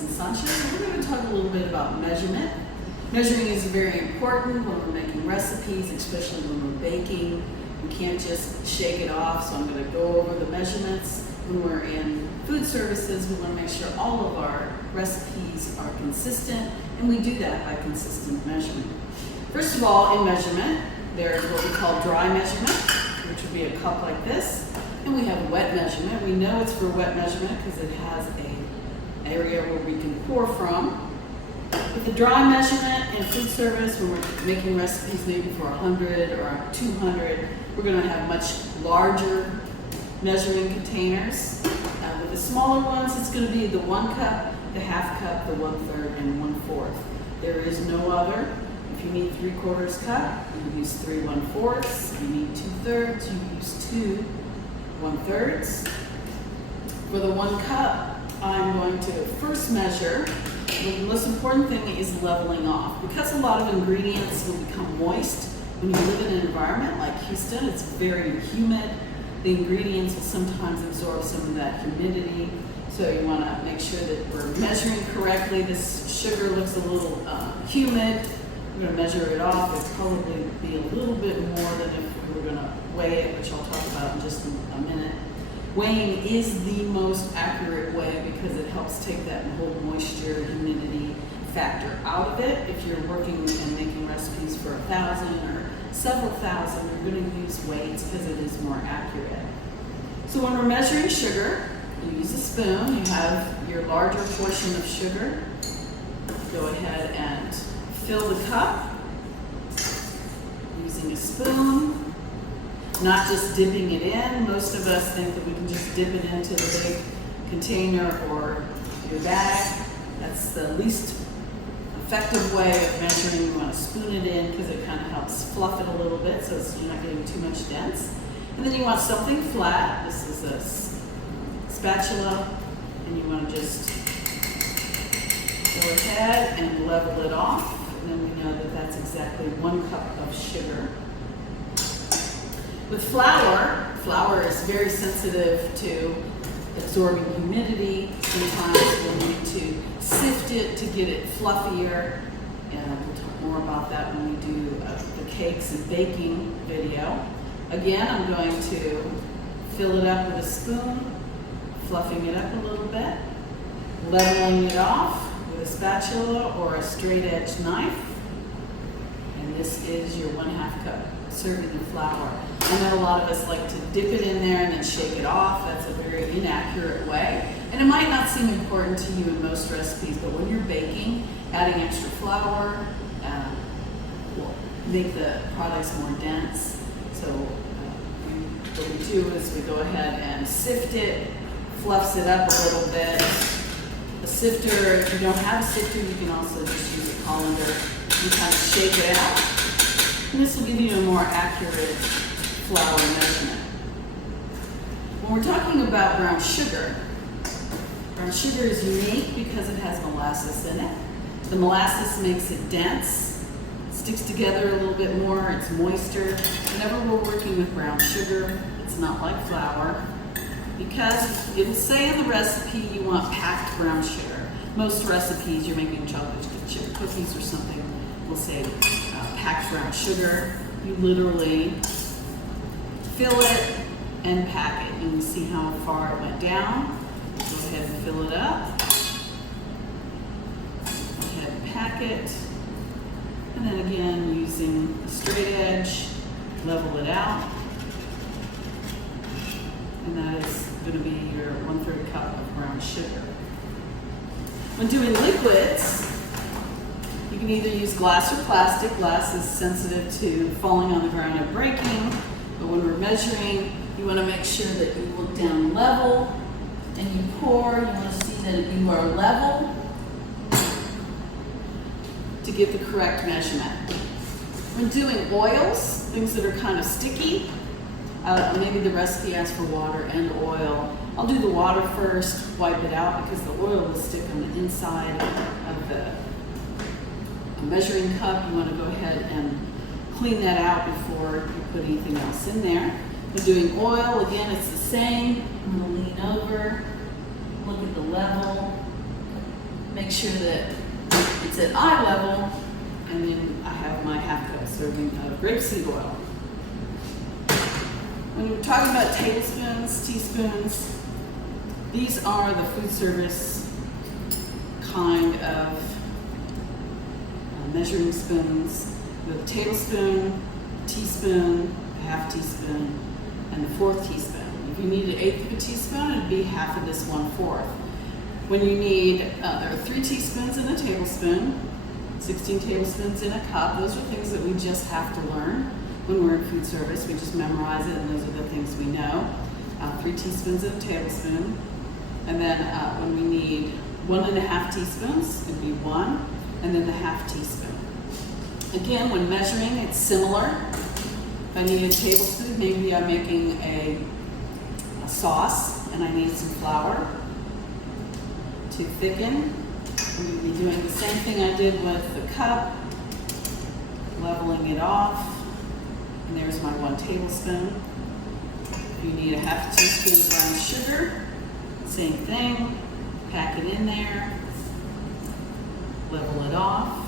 and Sunshine. We're going to talk a little bit about measurement. Measuring is very important when we're making recipes, especially when we're baking. We can't just shake it off, so I'm going to go over the measurements. When we're in food services, we want to make sure all of our recipes are consistent, and we do that by consistent measurement. First of all, in measurement, there's what we call dry measurement, which would be a cup like this, and we have wet measurement. We know it's for wet measurement because it has an area where we can pour from. With the dry measurement in food service, when we're making recipes maybe for 100 or 200, we're going to have much larger measuring containers. With the smaller ones, it's going to be the 1 cup, the half cup, the 1/3, and 1/4. There is no other. If you need 3/4 cup, you use 3 1/4. If you need 2/3, you use 2 1/3. For the 1 cup, I'm going to first measure. The most important thing is leveling off. Because a lot of ingredients will become moist when you live in an environment like Houston, it's very humid. The ingredients will sometimes absorb some of that humidity. So you want to make sure that we're measuring correctly. This sugar looks a little humid. We're going to measure it off. It'll probably be a little bit more than if we were going to weigh it, which I'll talk about in just a minute. Weighing is the most accurate way because it helps take that whole moisture, humidity factor out of it. If you're working and making recipes for 1,000 or several thousand, you're going to use weights because it is more accurate. So when we're measuring sugar, you use a spoon. You have your larger portion of sugar. Go ahead and fill the cup using a spoon. Not just dipping it in. Most of us think that we can just dip it into the big container or your bag. That's the least effective way of measuring. You want to spoon it in because it kind of helps fluff it a little bit so you're not getting too much dense. And then you want something flat. This is a spatula, and you want to just go ahead and level it off. And then we know that that's exactly 1 cup of sugar. With flour is very sensitive to absorbing humidity. Sometimes we'll need to sift it to get it fluffier. And we'll talk more about that when we do the cakes and baking video. Again, I'm going to fill it up with a spoon, fluffing it up a little bit, leveling it off with a spatula or a straight edge knife. And this is your 1/2 cup serving of flour. I know a lot of us like to dip it in there and then shake it off. That's a very inaccurate way. And it might not seem important to you in most recipes, but when you're baking, adding extra flour will make the products more dense. So what we do is we go ahead and sift it, fluffs it up a little bit. A sifter, if you don't have a sifter, you can also just use a colander. You kind of shake it out. And this will give you a more accurate flour measurement. When we're talking about brown sugar is unique because it has molasses in it. The molasses makes it dense, sticks together a little bit more, it's moister. Whenever we're working with brown sugar, it's not like flour because it'll say in the recipe you want packed brown sugar. Most recipes, you're making chocolate chip cookies or something, will say packed brown sugar. You literally fill it and pack it. You can see how far it went down. Go ahead and fill it up. Go ahead and pack it. And then again, using a straight edge, level it out. And that is going to be your 1/3 cup of brown sugar. When doing liquids, you can either use glass or plastic. Glass is sensitive to falling on the ground and breaking, but when we're measuring, you want to make sure that you look down level and you pour. You want to see that you are level to get the correct measurement. When doing oils, things that are kind of sticky, maybe the recipe asks for water and oil. I'll do the water first, wipe it out because the oil will stick on the inside of the measuring cup. You want to go ahead and clean that out before you put anything else in there. When doing oil, again, it's the same. I'm going to lean over, look at the level, Make sure that it's at eye level, and then I have my half-cup serving of grapeseed oil. When we're talking about tablespoons, teaspoons, these are the food service kind of measuring spoons with a tablespoon, teaspoon, a half teaspoon, and the fourth teaspoon. If you need an eighth of a teaspoon, it'd be half of this 1/4. When you need, there are 3 teaspoons in a tablespoon, 16 tablespoons in a cup. Those are things that we just have to learn when we're in food service. We just memorize it, and those are the things we know. 3 teaspoons in a tablespoon. And then when we need 1½ teaspoons, it'd be 1, and then the half teaspoon. Again, when measuring, it's similar. If I need a tablespoon, maybe I'm making a sauce, and I need some flour to thicken. I'm going to be doing the same thing I did with the cup, leveling it off, and there's my 1 tablespoon. If you need a half teaspoon of brown sugar, same thing, pack it in there, level it off.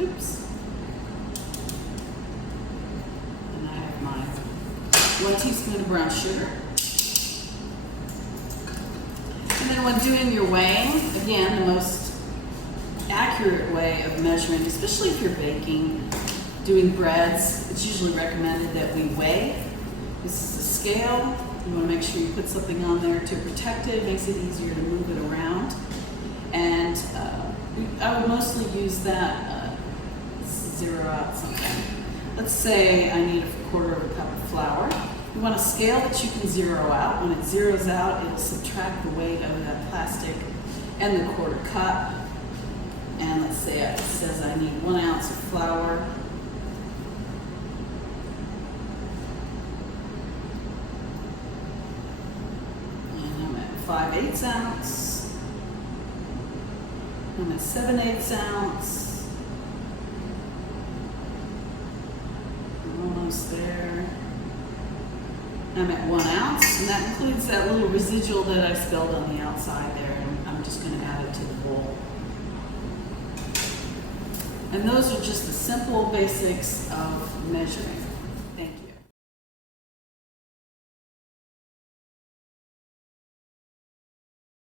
Oops. And I have my 1 teaspoon of brown sugar. And then when doing your weighing, again, the most accurate way of measuring, especially if you're baking, doing breads, it's usually recommended that we weigh. This is a scale. You want to make sure you put something on there to protect it. It makes it easier to move it around. And I would mostly use that, zero out something. Let's say I need a 1/4 of a cup of flour. You want a scale that you can zero out. When it zeroes out, it'll subtract the weight of that plastic and the 1/4 cup. And let's say it says I need 1 ounce of flour. And I'm at 5/8 ounce. I'm at 7/8 ounce. I'm almost there. I'm at 1 ounce, and that includes that little residual that I spilled on the outside there, and I'm just going to add it to the bowl. And those are just the simple basics of measuring.